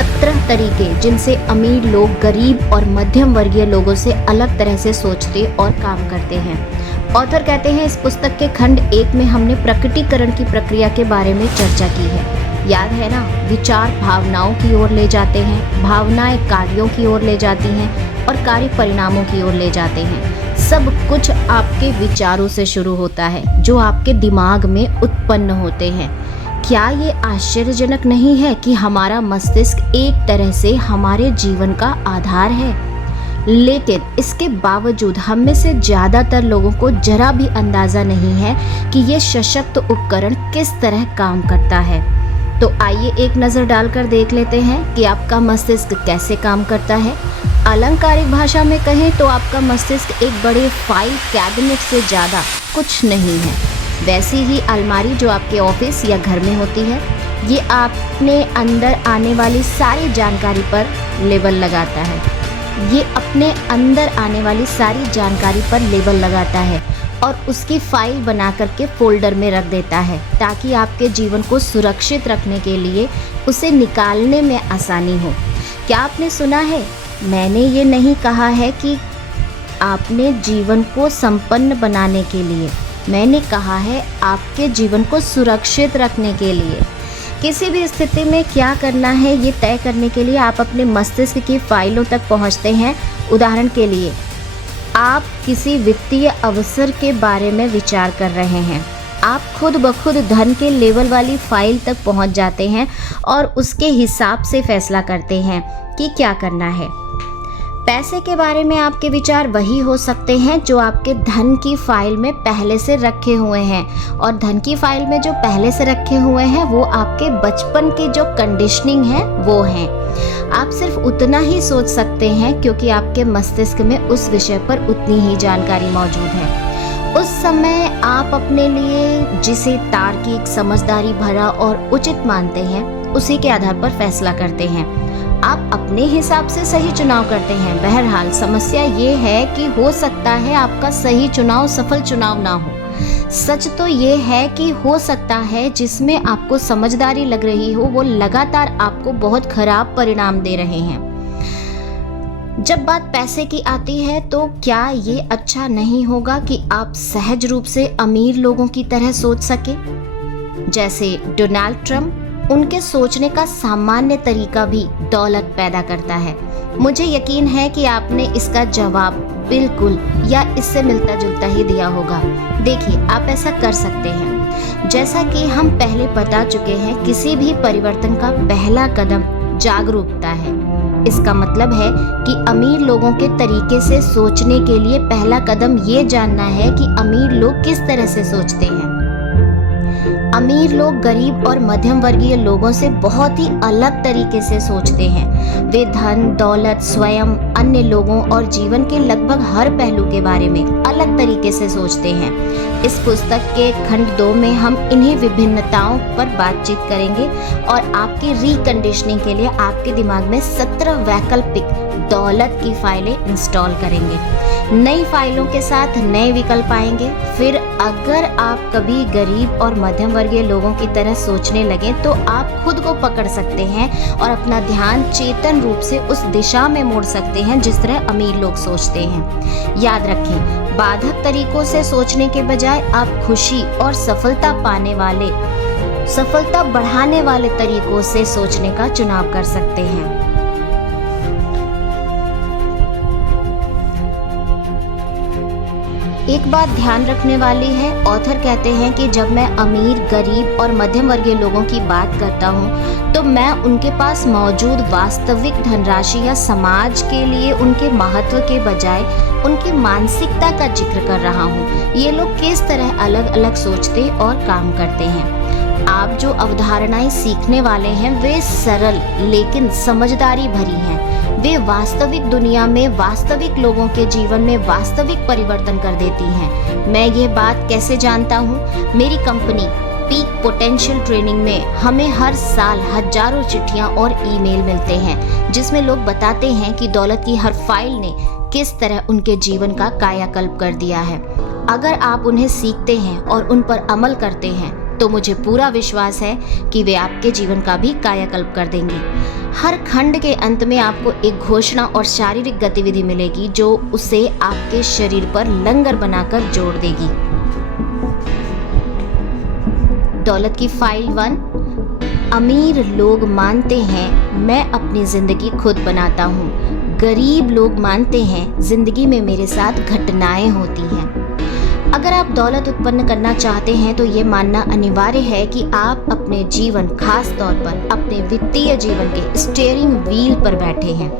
17 तरीके जिनसे अमीर लोग गरीब और मध्यम वर्गीय लोगों से अलग तरह से सोचते और काम करते हैं। ऑथर कहते हैं, इस पुस्तक के खंड 1 में हमने प्रकटीकरण की प्रक्रिया के बारे में चर्चा की है। याद है ना, विचार भावनाओं की ओर ले जाते हैं, भावनाएं कार्यों की ओर ले जाती हैं और कार्य परिणामों की ओर ले जाते हैं। सब कुछ आपके विचारों से शुरू होता है जो आपके दिमाग में उत्पन्न होते हैं। क्या ये आश्चर्यजनक नहीं है कि हमारा मस्तिष्क एक तरह से हमारे जीवन का आधार है, लेकिन इसके बावजूद हम में से ज़्यादातर लोगों को जरा भी अंदाज़ा नहीं है कि ये सशक्त उपकरण किस तरह काम करता है। तो आइए एक नज़र डालकर देख लेते हैं कि आपका मस्तिष्क कैसे काम करता है। अलंकारिक भाषा में कहें तो आपका मस्तिष्क एक बड़े फाइल कैबिनेट से ज़्यादा कुछ नहीं है। वैसी ही अलमारी जो आपके ऑफिस या घर में होती है, ये अपने अंदर आने वाली सारी जानकारी पर लेबल लगाता है। ये अपने अंदर आने वाली सारी जानकारी पर लेबल लगाता है और उसकी फाइल बना करके फोल्डर में रख देता है, ताकि आपके जीवन को सुरक्षित रखने के लिए उसे निकालने में आसानी हो। क्या आपने सुना है, मैंने ये नहीं कहा है कि आपने जीवन को संपन्न बनाने के लिए, मैंने कहा है आपके जीवन को सुरक्षित रखने के लिए। किसी भी स्थिति में क्या करना है ये तय करने के लिए आप अपने मस्तिष्क की फाइलों तक पहुंचते हैं। उदाहरण के लिए, आप किसी वित्तीय अवसर के बारे में विचार कर रहे हैं, आप खुद ब खुद धन के लेवल वाली फाइल तक पहुंच जाते हैं और उसके हिसाब से फैसला करते हैं कि क्या करना है। पैसे के बारे में आपके विचार वही हो सकते हैं जो आपके धन की फाइल में पहले से रखे हुए हैं, और धन की फाइल में जो पहले से रखे हुए हैं वो आपके बचपन की जो कंडीशनिंग है वो हैं। आप सिर्फ उतना ही सोच सकते हैं क्योंकि आपके मस्तिष्क में उस विषय पर उतनी ही जानकारी मौजूद है। उस समय आप अपने लिए जिसे तार्किक, समझदारी भरा और उचित मानते हैं, उसी के आधार पर फैसला करते हैं। आप अपने हिसाब से सही चुनाव करते हैं। बहरहाल समस्या ये है कि हो सकता है आपका सही चुनाव सफल चुनाव ना हो। सच तो ये है कि हो सकता है जिसमें आपको समझदारी लग रही हो वो लगातार आपको बहुत खराब परिणाम दे रहे हैं। जब बात पैसे की आती है तो क्या ये अच्छा नहीं होगा कि आप सहज रूप से अमीर लोगों की तरह सोच सके, जैसे डोनाल्ड ट्रंप? उनके सोचने का सामान्य तरीका भी दौलत पैदा करता है। मुझे यकीन है कि आपने इसका जवाब बिल्कुल या इससे मिलता जुलता ही दिया होगा। देखिए, आप ऐसा कर सकते हैं। जैसा कि हम पहले बता चुके हैं, किसी भी परिवर्तन का पहला कदम जागरूकता है। इसका मतलब है कि अमीर लोगों के तरीके से सोचने के लिए पहला कदम ये जानना है कि अमीर लोग किस तरह से सोचते हैं। अमीर लोग गरीब और मध्यम वर्गीय लोगों से बहुत ही अलग तरीके से सोचते हैं। वे धन, दौलत, स्वयं, अन्य लोगों और जीवन के लगभग हर पहलू के बारे में अलग तरीके से सोचते हैं। इस पुस्तक के खंड 2 में हम इन्हीं विभिन्नताओं पर बातचीत करेंगे और आपकी रिकंडीशनिंग के लिए आपके दिमाग में 17 वैकल्पिक दौलत की फाइलें इंस्टॉल करेंगे। नई फाइलों के साथ नए विकल्प आएंगे। फिर अगर आप कभी गरीब और मध्यम वर्गीय लोगों की तरह सोचने लगे तो आप खुद को पकड़ सकते हैं और अपना ध्यान चेतन रूप से उस दिशा में मोड़ सकते हैं जिस तरह अमीर लोग सोचते हैं। याद रखें, बाधक तरीकों से सोचने के बजाय आप खुशी और सफलता बढ़ाने वाले तरीकों से सोचने का चुनाव कर सकते हैं। एक बात ध्यान रखने वाली है, ऑथर कहते हैं कि जब मैं अमीर, गरीब और मध्यम वर्गीय लोगों की बात करता हूँ तो मैं उनके पास मौजूद वास्तविक धनराशि या समाज के लिए उनके महत्व के बजाय उनकी मानसिकता का जिक्र कर रहा हूँ। ये लोग किस तरह अलग अलग सोचते और काम करते हैं। आप जो अवधारणाएं सीखने वाले हैं वे सरल लेकिन समझदारी भरी हैं। वे वास्तविक दुनिया में वास्तविक लोगों के जीवन में वास्तविक परिवर्तन कर देती हैं। मैं ये बात कैसे जानता हूँ? मेरी कंपनी पीक पोटेंशियल ट्रेनिंग में हमें हर साल हजारों चिट्ठियाँ और ईमेल मिलते हैं जिसमें लोग बताते हैं कि दौलत की हर फाइल ने किस तरह उनके जीवन का कायाकल्प कर दिया है। अगर आप उन्हें सीखते हैं और उन पर अमल करते हैं तो मुझे पूरा विश्वास है कि वे आपके जीवन का भी कायाकल्प कर देंगी। हर खंड के अंत में आपको एक घोषणा और शारीरिक गतिविधि मिलेगी जो उसे आपके शरीर पर लंगर बनाकर जोड़ देगी। दौलत की फाइल 1। अमीर लोग मानते हैं मैं अपनी जिंदगी खुद बनाता हूँ। गरीब लोग मानते हैं जिंदगी में मेरे साथ घटनाएं होती हैं। अगर आप दौलत उत्पन्न करना चाहते हैं तो ये मानना अनिवार्य है कि आप अपने जीवन, खास तौर पर अपने वित्तीय जीवन के स्टीयरिंग व्हील पर बैठे हैं।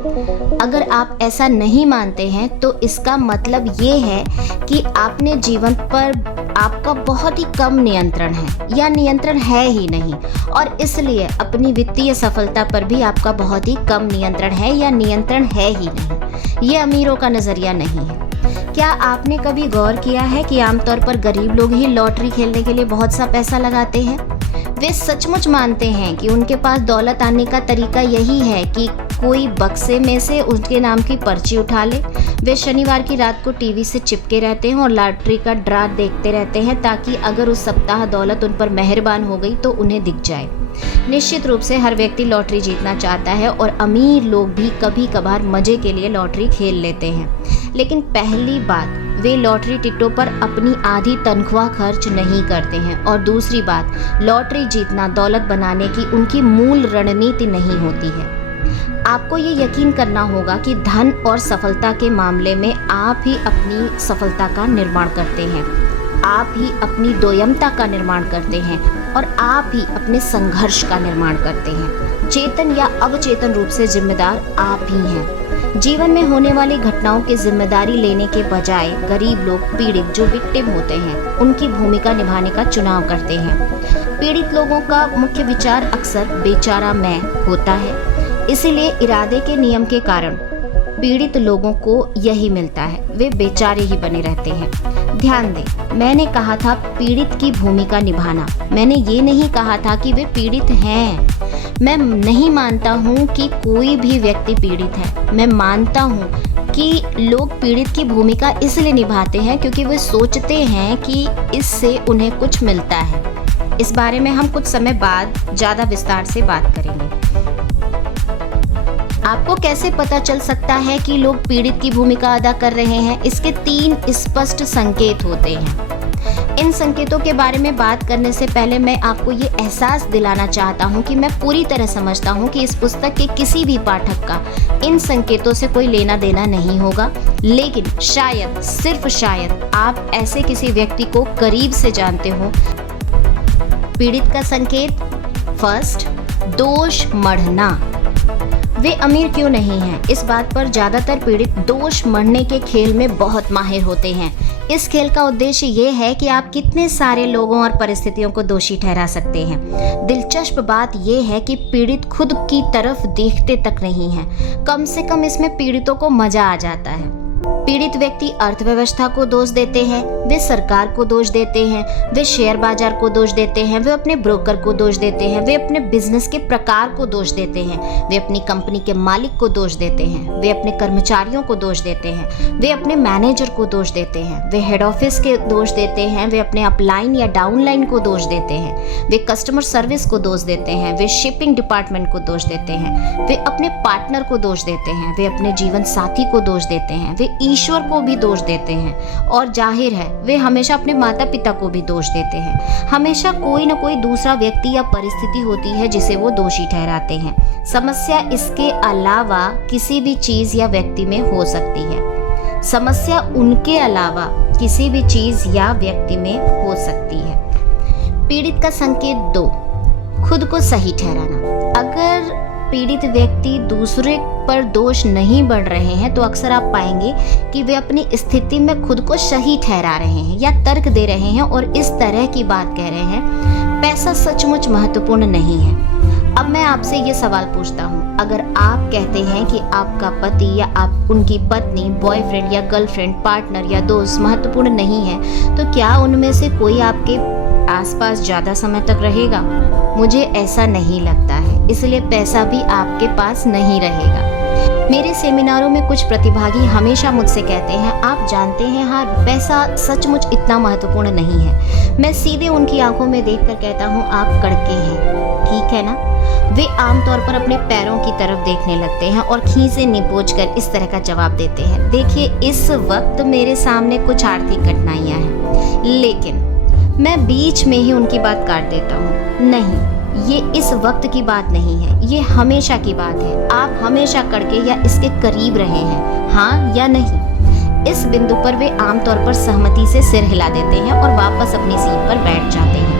अगर आप ऐसा नहीं मानते हैं तो इसका मतलब ये है कि आपने जीवन पर आपका बहुत ही कम नियंत्रण है या नियंत्रण है ही नहीं, और इसलिए अपनी वित्तीय सफलता पर भी आपका बहुत ही कम नियंत्रण है या नियंत्रण है ही नहीं। ये अमीरों का नज़रिया नहीं है। क्या आपने कभी गौर किया है कि आमतौर पर गरीब लोग ही लॉटरी खेलने के लिए बहुत सा पैसा लगाते हैं? वे सचमुच मानते हैं कि उनके पास दौलत आने का तरीका यही है कि कोई बक्से में से उनके नाम की पर्ची उठा ले। वे शनिवार की रात को टीवी से चिपके रहते हैं और लॉटरी का ड्रा देखते रहते हैं ताकि अगर उस सप्ताह दौलत उन पर मेहरबान हो गई तो उन्हें दिख जाए। निश्चित रूप से हर व्यक्ति लॉटरी जीतना चाहता है और अमीर लोग भी कभी कभार मजे के लिए लॉटरी खेल लेते हैं। लेकिन पहली बात, वे लॉटरी टिकटों पर अपनी आधी तनख्वाह खर्च नहीं करते हैं, और दूसरी बात, लॉटरी जीतना दौलत बनाने की उनकी मूल रणनीति नहीं होती है। आपको ये यकीन करना होगा कि धन और सफलता के मामले में आप ही अपनी सफलता का निर्माण करते हैं, आप ही अपनी दोयमता का निर्माण करते हैं और आप ही अपने संघर्ष का निर्माण करते हैं। चेतन या अवचेतन रूप से जिम्मेदार आप ही हैं। जीवन में होने वाली घटनाओं की जिम्मेदारी लेने के बजाय गरीब लोग, पीड़ित जो विक्टिम होते हैं, उनकी भूमिका निभाने का चुनाव करते हैं। पीड़ित लोगों का मुख्य विचार अक्सर बेचारा मैं होता है। इसीलिए इरादे के नियम के कारण पीड़ित लोगों को यही मिलता है, वे बेचारे ही बने रहते हैं। ध्यान दें, मैंने कहा था पीड़ित की भूमिका निभाना, मैंने ये नहीं कहा था कि वे पीड़ित हैं। मैं नहीं मानता हूँ कि कोई भी व्यक्ति पीड़ित है। मैं मानता हूँ कि लोग पीड़ित की भूमिका इसलिए निभाते हैं क्योंकि वे सोचते हैं कि इससे उन्हें कुछ मिलता है। इस बारे में हम कुछ समय बाद ज़्यादा विस्तार से बात करेंगे। आपको कैसे पता चल सकता है कि लोग पीड़ित की भूमिका अदा कर रहे हैं? इसके 3 स्पष्ट संकेत होते हैं। इन संकेतों के बारे में बात करने से पहले मैं आपको ये एहसास दिलाना चाहता हूँ कि मैं पूरी तरह समझता हूँ कि इस पुस्तक के किसी भी पाठक का इन संकेतों से कोई लेना देना नहीं होगा, लेकिन शायद, सिर्फ शायद, आप ऐसे किसी व्यक्ति को करीब से जानते हो। पीड़ित का संकेत, फर्स्ट, दोष मढ़ना। वे अमीर क्यों नहीं हैं? इस बात पर ज़्यादातर पीड़ित दोष मढ़ने के खेल में बहुत माहिर होते हैं। इस खेल का उद्देश्य ये है कि आप कितने सारे लोगों और परिस्थितियों को दोषी ठहरा सकते हैं। दिलचस्प बात यह है कि पीड़ित खुद की तरफ देखते तक नहीं है। कम से कम इसमें पीड़ितों को मजा आ जाता है। पीड़ित व्यक्ति अर्थव्यवस्था को दोष देते हैं, वे सरकार को दोष देते हैं, वे शेयर बाजार को दोष देते हैं, वे अपने ब्रोकर को दोष देते हैं, वे अपने बिजनेस के प्रकार को दोष देते हैं, वे अपनी कंपनी के मालिक को दोष देते हैं, वे अपने कर्मचारियों को दोष देते हैं, वे अपने मैनेजर को दोष देते हैं, वे हेड ऑफिस के दोष देते हैं, वे अपने अपलाइन या डाउनलाइन को दोष देते हैं, वे कस्टमर सर्विस को दोष देते हैं, वे शिपिंग डिपार्टमेंट को दोष देते हैं, वे अपने पार्टनर को दोष देते हैं, वे अपने जीवन साथी को दोष देते हैं, वे ईश्वर को भी दोष देते हैं, और जाहिर है वे हमेशा अपने माता पिता को भी दोष देते हैं। हमेशा कोई न कोई दूसरा व्यक्ति या परिस्थिति होती है जिसे वो दोषी ठहराते हैं। समस्या इसके अलावा किसी भी चीज या व्यक्ति में हो सकती है। समस्या उनके अलावा किसी भी चीज या व्यक्ति में हो सकती है। पीड़ित का संकेत 2, खुद को सही ठहराना। अगर पीड़ित व्यक्ति दूसरे पर दोष नहीं बढ़ रहे हैं तो अक्सर आप पाएंगे कि वे अपनी स्थिति में खुद को सही ठहरा रहे हैं या तर्क दे रहे हैं और इस तरह की बात कह रहे हैं, पैसा सचमुच महत्वपूर्ण नहीं है। अब मैं आपसे ये सवाल पूछता हूँ, अगर आप कहते हैं कि आपका पति या आप उनकी पत्नी, बॉयफ्रेंड या गर्लफ्रेंड, पार्टनर या दोस्त महत्वपूर्ण नहीं है, तो क्या उनमें से कोई आपके आसपास ज़्यादा समय तक रहेगा? मुझे ऐसा नहीं लगता है, इसलिए पैसा भी आपके पास नहीं रहेगा। मेरे सेमिनारों में कुछ प्रतिभागी हमेशा मुझसे कहते हैं, आप जानते हैं हाँ, पैसा सचमुच इतना महत्वपूर्ण नहीं है। मैं सीधे उनकी आंखों में देखकर कहता हूँ, आप कड़के हैं, ठीक है ना। वे आमतौर पर अपने पैरों की तरफ देखने लगते हैं और खीसे निपोच कर इस तरह का जवाब देते हैं, देखिए इस वक्त मेरे सामने कुछ आर्थिक कठिनाइयाँ हैं। लेकिन मैं बीच में ही उनकी बात काट देता हूँ, नहीं, ये इस वक्त की बात नहीं है, ये हमेशा की बात है। आप हमेशा कड़के या इसके करीब रहे हैं, हाँ या नहीं। इस बिंदु पर वे आमतौर पर सहमति से सिर हिला देते हैं और वापस अपनी सीट पर बैठ जाते हैं।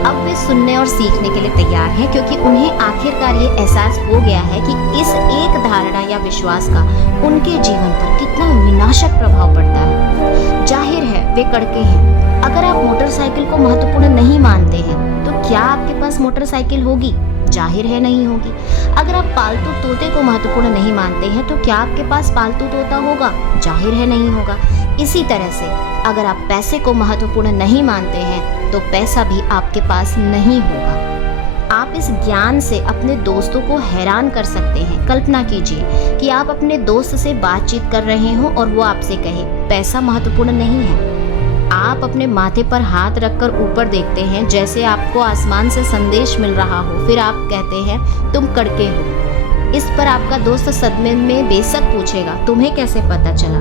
अब वे सुनने और सीखने के लिए तैयार हैं, क्योंकि उन्हें आखिरकार ये एहसास हो गया है कि इस एक धारणा या विश्वास का उनके जीवन पर कितना विनाशक प्रभाव पड़ता है। जाहिर है वे कड़के हैं। अगर आप मोटरसाइकिल को महत्वपूर्ण नहीं मानते हैं तो क्या आपके पास मोटरसाइकिल होगी? जाहिर है नहीं होगी। अगर आप पालतू तोते को महत्वपूर्ण नहीं मानते हैं तो क्या आपके पास पालतू तोता होगा? जाहिर है नहीं होगा। इसी तरह से अगर आप पैसे को महत्वपूर्ण नहीं मानते हैं तो पैसा भी आपके पास नहीं होगा। आप इस ज्ञान से अपने दोस्तों को हैरान कर सकते हैं। कल्पना कीजिए कि आप अपने दोस्त से बातचीत कर रहे हो और वो आपसे कहे, पैसा महत्वपूर्ण नहीं है। आप अपने माथे पर हाथ रखकर ऊपर देखते हैं जैसे आपको आसमान से संदेश मिल रहा हो, फिर आप कहते हैं तुम कड़के हो। इस पर आपका दोस्त सदमे में बेशक पूछेगा, तुम्हें कैसे पता चला?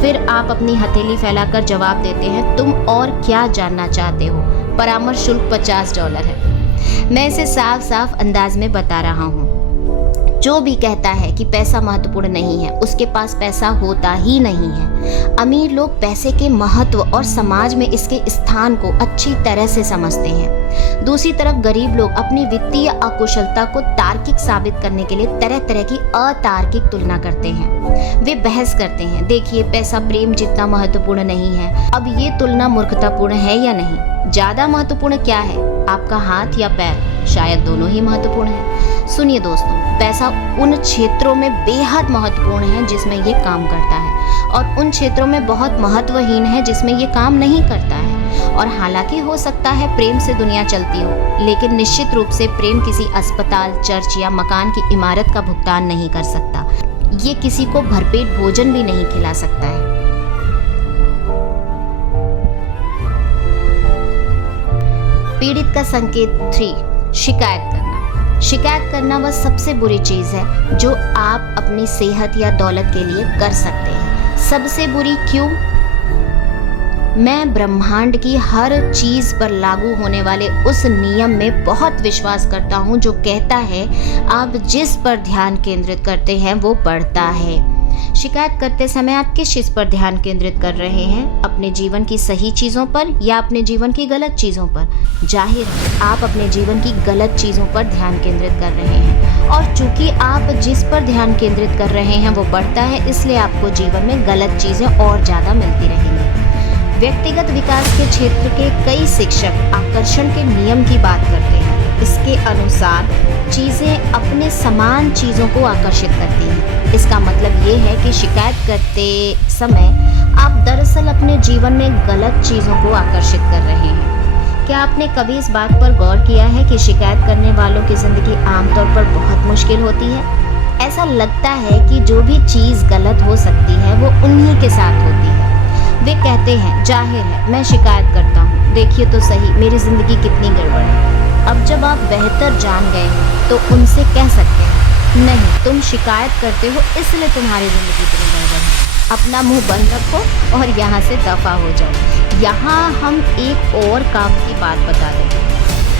फिर आप अपनी हथेली फैलाकर जवाब देते हैं, तुम और क्या जानना चाहते हो? परामर्श शुल्क $50 है। मैं इसे साफ साफ अंदाज में बता रहा हूँ। जो भी कहता है कि पैसा महत्वपूर्ण नहीं है, उसके पास पैसा होता ही नहीं है। अमीर लोग पैसे के महत्व और समाज में इसके स्थान को अच्छी तरह से समझते हैं। दूसरी तरफ गरीब लोग अपनी वित्तीय अकुशलता को तार्किक साबित करने के लिए तरह तरह की अतार्किक तुलना करते हैं। वे बहस करते हैं, देखिए पैसा प्रेम जितना महत्वपूर्ण नहीं है। अब ये तुलना मूर्खतापूर्ण है या नहीं? ज्यादा महत्वपूर्ण क्या है, आपका हाथ या पैर? शायद दोनों ही महत्वपूर्ण है। सुनिए दोस्तों, पैसा उन क्षेत्रों में बेहद महत्वपूर्ण है जिसमें ये काम करता है, और उन क्षेत्रों में बहुत महत्वहीन है जिसमें ये काम नहीं करता है। और हालांकि हो सकता है प्रेम से दुनिया चलती हो, लेकिन निश्चित रूप से प्रेम किसी अस्पताल, चर्च या मकान की इमारत का भुगतान नहीं कर सकता। ये किसी को भरपेट भोजन भी नहीं खिला सकता है। पीड़ित का संकेत 3, शिकायत करना। शिकायत करना वह सबसे बुरी चीज है जो आप अपनी सेहत या दौलत के लिए कर सकते हैं। सबसे बुरी क्यों? मैं ब्रह्मांड की हर चीज पर लागू होने वाले उस नियम में बहुत विश्वास करता हूँ जो कहता है आप जिस पर ध्यान केंद्रित करते हैं वो बढ़ता है। शिकायत करते समय आप किस चीज पर ध्यान केंद्रित कर रहे हैं? अपने जीवन की सही चीजों पर या अपने जीवन की गलत चीजों पर? जाहिर है आप अपने जीवन की गलत चीजों पर ध्यान केंद्रित कर रहे हैं, और चूंकि आप जिस पर ध्यान केंद्रित कर रहे हैं वो बढ़ता है, इसलिए आपको जीवन में गलत चीजें और ज्यादा मिलती रहेंगी। व्यक्तिगत विकास के क्षेत्र के कई शिक्षक आकर्षण के नियम की बात करते हैं। इसके अनुसार चीज़ें अपने समान चीज़ों को आकर्षित करती हैं। इसका मतलब ये है कि शिकायत करते समय आप दरअसल अपने जीवन में गलत चीज़ों को आकर्षित कर रहे हैं। क्या आपने कभी इस बात पर गौर किया है कि शिकायत करने वालों की ज़िंदगी आमतौर पर बहुत मुश्किल होती है? ऐसा लगता है कि जो भी चीज़ गलत हो सकती है वो उन्हीं के साथ होती है। वे कहते हैं, जाहिर है मैं शिकायत करता हूँ, देखिए तो सही मेरी ज़िंदगी कितनी गड़बड़ है। अब जब आप बेहतर जान गए हैं तो उनसे कह सकते हैं, नहीं तुम शिकायत करते हो इसलिए तुम्हारी ज़िंदगी इतनी गड़बड़ है। अपना मुंह बंद रखो और यहाँ से दफ़ा हो जाओ। यहाँ हम एक और काम की बात बता दें।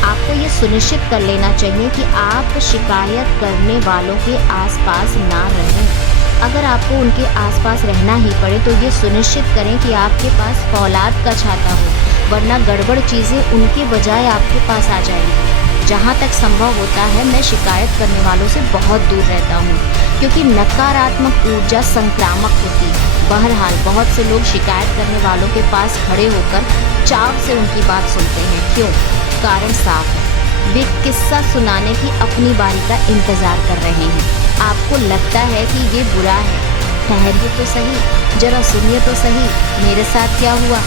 आपको ये सुनिश्चित कर लेना चाहिए कि आप शिकायत करने वालों के आसपास ना रहें। अगर आपको उनके आसपास रहना ही पड़े तो ये सुनिश्चित करें कि आपके पास फौलाद का छाता हो, वरना गड़बड़ चीज़ें उनके बजाय आपके पास आ जाएंगी। जहाँ तक संभव होता है मैं शिकायत करने वालों से बहुत दूर रहता हूँ, क्योंकि नकारात्मक ऊर्जा संक्रामक होती है। बहरहाल बहुत से लोग शिकायत करने वालों के पास खड़े होकर चाव से उनकी बात सुनते हैं। क्यों? कारण साफ है, वे किस्सा सुनाने की अपनी बारी का इंतज़ार कर रहे हैं। आपको लगता है कि ये बुरा है, ठहरिए तो सही, जरा सुनिए तो सही मेरे साथ क्या हुआ।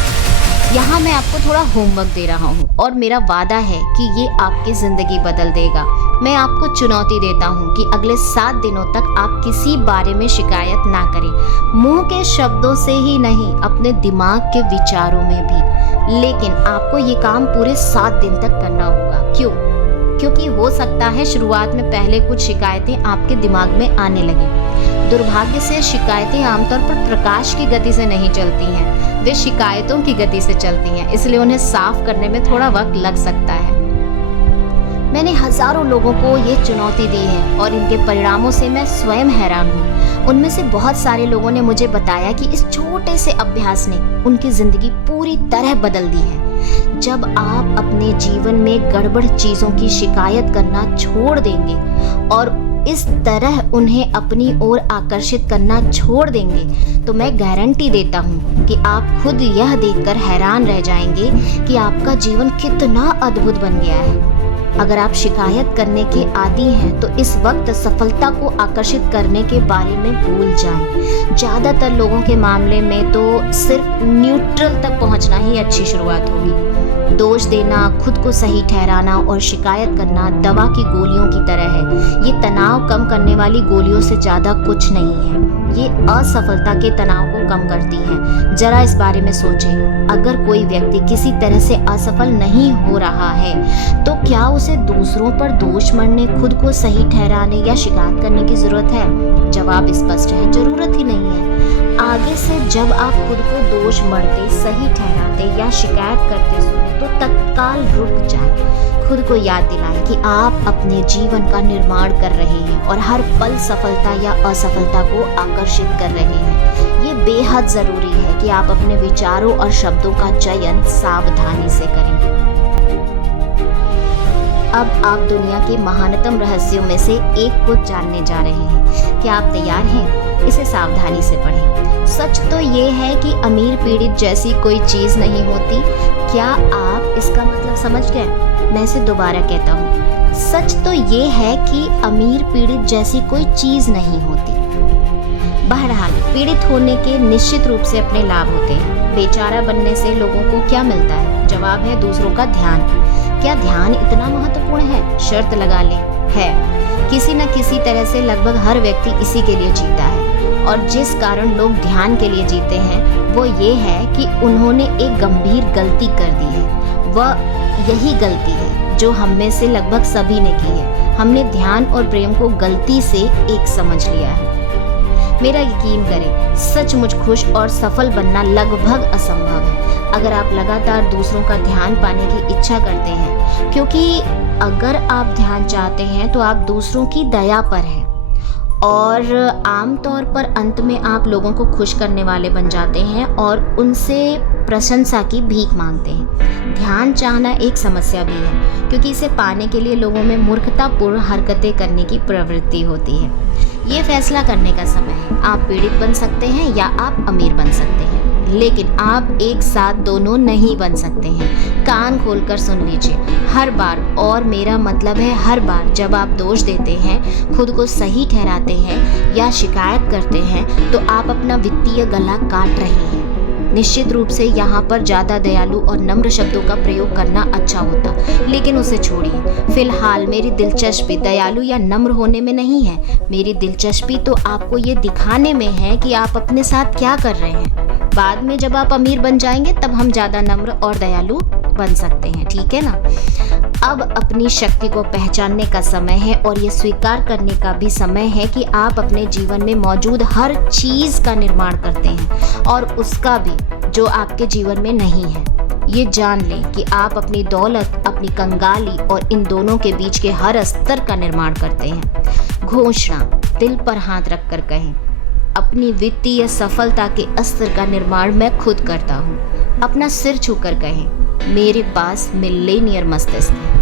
यहाँ मैं आपको थोड़ा होमवर्क दे रहा हूँ और मेरा वादा है कि ये आपकी ज़िंदगी बदल देगा। मैं आपको चुनौती देता हूँ कि अगले 7 दिनों तक आप किसी बारे में शिकायत ना करें, मुंह के शब्दों से ही नहीं, अपने दिमाग के विचारों में भी। लेकिन आपको ये काम पूरे 7 दिन तक करना होगा। क्यों? क्योंकि हो सकता है शुरुआत में पहले कुछ शिकायतें आपके दिमाग में आने लगे। दुर्भाग्य से शिकायतें आमतौर पर प्रकाश की गति से नहीं चलती हैं, वे शिकायतों की गति से चलती हैं, इसलिए उन्हें साफ करने में थोड़ा वक्त लग सकता है। मैंने हजारों लोगों को ये चुनौती दी है और इनके परिणामों से मैं स्वयं हैरान हूँ। उनमें से बहुत सारे लोगों ने मुझे बताया कि इस छोटे से अभ्यास ने उनकी जिंदगी पूरी तरह बदल दी है। जब आप अपने जीवन में गड़बड़ चीजों की शिकायत करना छोड़ देंगे और इस तरह उन्हें अपनी ओर आकर्षित करना छोड़ देंगे, तो मैं गारंटी देता हूँ कि आप खुद यह देखकर हैरान रह जाएंगे कि आपका जीवन कितना अद्भुत बन गया है। अगर आप शिकायत करने के आदी हैं तो इस वक्त सफलता को आकर्षित करने के बारे में भूल जाएं। ज़्यादातर लोगों के मामले में तो सिर्फ न्यूट्रल तक पहुंचना ही अच्छी शुरुआत होगी। दोष देना, खुद को सही ठहराना और शिकायत करना दवा की गोलियों की तरह है। ये तनाव कम करने वाली गोलियों से ज़्यादा कुछ नहीं है। ये असफलता के तनाव को कम करती है। जरा इस बारे में सोचें, अगर कोई व्यक्ति किसी तरह से असफल नहीं हो रहा है तो क्या उसे दूसरों पर दोष मढ़ने, खुद को सही ठहराने या शिकायत करने की जरूरत है? जवाब स्पष्ट है, जरूरत ही नहीं है। आगे से जब आप खुद को दोष मढ़ते, सही ठहराते या शिकायत करते सुने तो तत्काल रुक जाएं। खुद को याद दिलाएं कि आप अपने जीवन का निर्माण कर रहे हैं और हर पल सफलता या असफलता को आकर्षित कर रहे हैं। ये बेहद जरूरी है कि आप अपने विचारों और शब्दों का चयन सावधानी से करें। अब आप दुनिया के महानतम रहस्यों में से एक को जानने जा रहे हैं। क्या आप तैयार हैं? इसे सावधानी से पढ़ें। सच तो ये है कि अमीर पीड़ित जैसी कोई चीज़ नहीं होती। क्या आप इसका मतलब समझ गए? मैं इसे दोबारा कहता हूँ। सच तो ये है कि अमीर पीड़ित जैसी कोई चीज़ नहीं होती। बहरहाल, पीड़ित होने के निश्चित रूप से अपने लाभ होते हैं। बेचारा बनने से लोगों को क्या मिलता है? जवाब है दूसरों का ध्यान। क्या ध्यान इतना महत्वपूर्ण है? शर्त लगा लें, है। किसी न किसी तरह से लगभग हर व्यक्ति इसी के लिए जीता है, और जिस कारण लोग ध्यान के लिए जीते हैं वो ये है कि उन्होंने एक गंभीर गलती कर दी है। वह यही गलती है जो हम में से लगभग सभी ने की है। हमने ध्यान और प्रेम को गलती से एक समझ लिया है। मेरा यकीन करें, सचमुच खुश और सफल बनना लगभग असंभव है अगर आप लगातार दूसरों का ध्यान पाने की इच्छा करते हैं, क्योंकि अगर आप ध्यान चाहते हैं तो आप दूसरों की दया पर हैं और आमतौर पर अंत में आप लोगों को खुश करने वाले बन जाते हैं और उनसे प्रशंसा की भीख मांगते हैं। ध्यान चाहना एक समस्या भी है, क्योंकि इसे पाने के लिए लोगों में मूर्खतापूर्ण हरकतें करने की प्रवृत्ति होती है। ये फैसला करने का समय है। आप पीड़ित बन सकते हैं या आप अमीर बन सकते हैं, लेकिन आप एक साथ दोनों नहीं बन सकते हैं। कान खोलकर सुन लीजिए। हर बार, और मेरा मतलब है हर बार, जब आप दोष देते हैं, खुद को सही ठहराते हैं या शिकायत करते हैं, तो आप अपना वित्तीय गला काट रहे हैं। निश्चित रूप से यहाँ पर ज़्यादा दयालु और नम्र शब्दों का प्रयोग करना अच्छा होता, लेकिन उसे छोड़िए। फिलहाल मेरी दिलचस्पी दयालु या नम्र होने में नहीं है। मेरी दिलचस्पी तो आपको ये दिखाने में है कि आप अपने साथ क्या कर रहे हैं। बाद में जब आप अमीर बन जाएंगे तब हम ज़्यादा नम्र और दयालु बन सकते हैं, ठीक है ना? अब अपनी शक्ति को पहचानने का समय है और ये स्वीकार करने का भी समय है कि आप अपने जीवन में मौजूद हर चीज़ का निर्माण करते हैं, और उसका भी जो आपके जीवन में नहीं है। ये जान लें कि आप अपनी दौलत, अपनी कंगाली और इन दोनों के बीच के हर स्तर का निर्माण करते हैं। घोषणा दिल पर हाथ रखकर कहें, अपनी वित्तीय सफलता के स्तर का निर्माण मैं खुद करता हूँ। अपना सिर छूकर कहें, मेरे पास मिलेनियर मस्तिष्क है।